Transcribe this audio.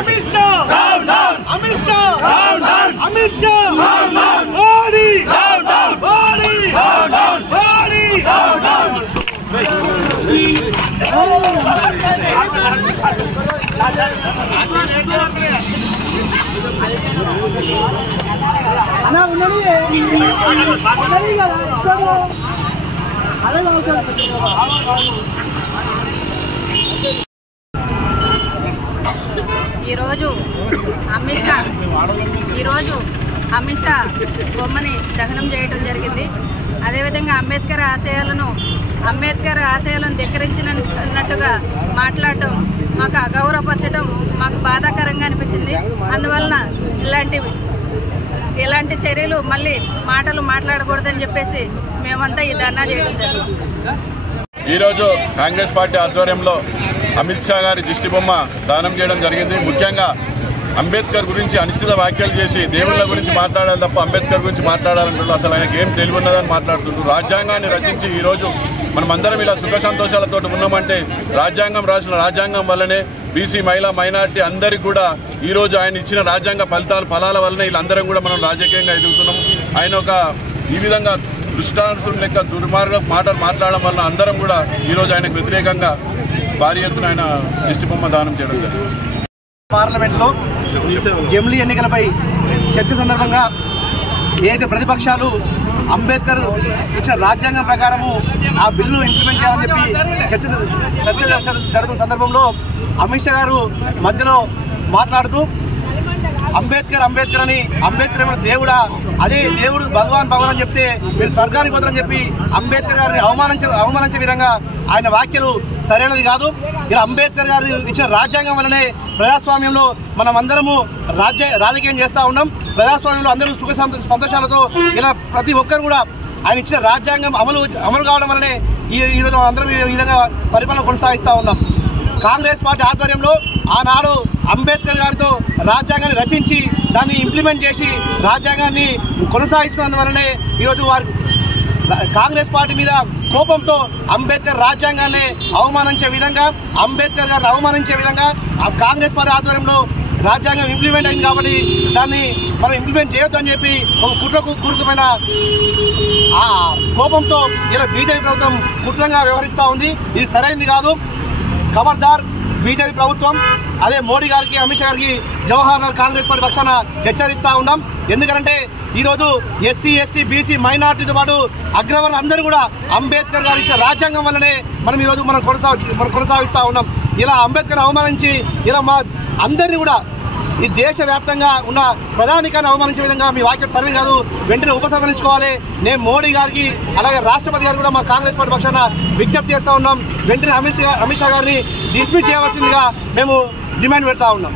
Amit Shah down down Amit Shah down down Amit Shah down down Modi down down Modi down down Modi down down ana unnadi unnadi kada అదే ఈరోజు అమిత్ షా బొమ్మని దహనం చేయడం జరిగింది. అదేవిధంగా అంబేద్కర్ ఆశయాలను ధిక్కరించినట్టుగా మాట్లాడటం మాకు అగౌరవపరచడం మాకు బాధాకరంగా అనిపించింది. అందువలన ఇలాంటి చర్యలు మళ్ళీ మాటలు మాట్లాడకూడదని చెప్పేసి మేమంతా ఈ ధర్నా చేయడం జరిగింది. ఈరోజు కాంగ్రెస్ పార్టీ ఆధ్వర్యంలో అమిత్ షా గారి దిష్టి బొమ్మ దానం చేయడం జరిగింది. ముఖ్యంగా అంబేద్కర్ గురించి అనిశ్చిత వ్యాఖ్యలు చేసి దేవుళ్ళ గురించి మాట్లాడాలి తప్ప అంబేద్కర్ గురించి మాట్లాడాలంటున్నారు. అసలు ఆయనకి ఏం తెలివి ఉన్నదని మాట్లాడుతుంటారు. రాజ్యాంగాన్ని రచించి ఈరోజు మనమందరం ఇలా సుఖ సంతోషాలతో ఉన్నామంటే రాజ్యాంగం వల్లనే బీసీ మైనార్టీ అందరికీ కూడా ఈరోజు ఆయన ఇచ్చిన రాజ్యాంగ ఫలాల వల్లనే వీళ్ళందరం కూడా మనం రాజకీయంగా ఎదుగుతున్నాము. ఆయన ఒక ఈ విధంగా దృష్టాంశం లెక్క దుర్మార్గ మాటలు మాట్లాడడం వల్ల అందరం కూడా ఈరోజు ఆయనకు వ్యతిరేకంగా భారీ ఎత్తున ఆయన దిష్టి బొమ్మ దానం చేయడం జరిగింది. పార్లమెంట్లో జమిలీ ఎన్నికలపై చర్చ సందర్భంగా ఏదైతే ప్రతిపక్షాలు అంబేద్కర్ ఇచ్చిన రాజ్యాంగం ప్రకారము ఆ బిల్లును ఇంప్లిమెంట్ చేయాలని చెప్పి చర్చ జరుగుతున్న సందర్భంలో అమిత్ షా గారు మధ్యలో మాట్లాడుతూ అంబేద్కర్ అని అంబేద్కర్ ఏమైనా దేవుడా, అదే దేవుడు భగవాన్ అని చెప్తే మీరు స్వర్గానికి పోతారని చెప్పి అంబేద్కర్ గారిని అవమానించే విధంగా ఆయన వ్యాఖ్యలు సరైనది కాదు. ఇలా అంబేద్కర్ గారు ఇచ్చిన రాజ్యాంగం వల్లనే ప్రజాస్వామ్యంలో మనం అందరము రాజకీయం చేస్తూ ఉన్నాం. ప్రజాస్వామ్యంలో అందరూ సుఖ సంతోషాలతో ఇలా ప్రతి ఒక్కరు కూడా ఆయన ఇచ్చిన రాజ్యాంగం అమలు కావడం వల్లనే ఈరోజు అందరం ఈ విధంగా పరిపాలన కొనసాగిస్తూ ఉన్నాం. కాంగ్రెస్ పార్టీ ఆధ్వర్యంలో ఆనాడు అంబేద్కర్ గారితో రాజ్యాంగాన్ని రచించి దాన్ని ఇంప్లిమెంట్ చేసి రాజ్యాంగాన్ని కొనసాగిస్తున్నందువల్లనే ఈరోజు వారు కాంగ్రెస్ పార్టీ మీద కోపంతో అంబేద్కర్ రాజ్యాంగాన్ని అవమానించే విధంగా కాంగ్రెస్ పార్టీ ఆధ్వర్యంలో రాజ్యాంగం ఇంప్లిమెంట్ అయింది కాబట్టి దాన్ని మనం ఇంప్లిమెంట్ చేయొద్దు అని చెప్పి ఒక కుట్రపూరితమైన కోపంతో ఇలా బీజేపీ ప్రభుత్వం కుట్రంగా వ్యవహరిస్తూ ఉంది. ఇది సరైనది కాదు. ఖబర్దార్ బీజేపీ ప్రభుత్వం, అదే మోడీ గారికి అమిత్ షా గారికి జవహర్లాల్ కాంగ్రెస్ పార్టీ పక్షాన హెచ్చరిస్తూ ఉన్నాం. ఎందుకంటే ఈరోజు ఎస్సీ ఎస్టీ బీసీ మైనార్టీతో పాటు అగ్రవర్ణ అందరూ కూడా అంబేద్కర్ గారు ఇచ్చిన రాజ్యాంగం వల్లనే ఈరోజు మనం కొనసాగిస్తూ ఉన్నాం. ఇలా అంబేద్కర్ అవమానించి ఇలా మా అందరినీ కూడా ఈ దేశవ్యాప్తంగా ఉన్న ప్రధానికాన్ని అవమానించే విధంగా మీ వ్యాఖ్యలు సరైన కాదు, వెంటనే ఉపసంహరించుకోవాలి. నేను మోడీ గారికి అలాగే రాష్ట్రపతి గారు కూడా మా కాంగ్రెస్ పార్టీ పక్షాన విజ్ఞప్తి చేస్తూ ఉన్నాం. వెంటనే అమిత్ షా గారిని డిస్మిస్ చేయవలసిందిగా మేము డిమాండ్ పెడతా ఉన్నాం.